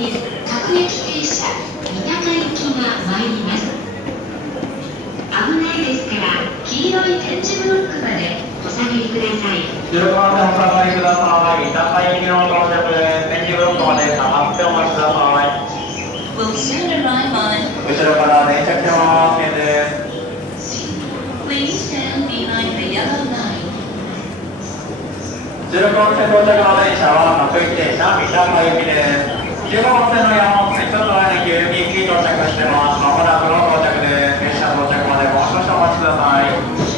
に各駅停車三鷹行きが参ります。危ないですから黄色い点字ブロックまでお下がりください。16番線お下がりください。三鷹行きの到着です。点字ブロックまで下がってお待ちください。Will soon arrive on. 後ろから電車来てます。件です。Please stand behind the yellow line. 16番線到着の電車は各駅停車三鷹行きです。15番線の山手線ちょっと前の急に到着してます。まもなくの到着です。列車到着までもう少々お待ちください。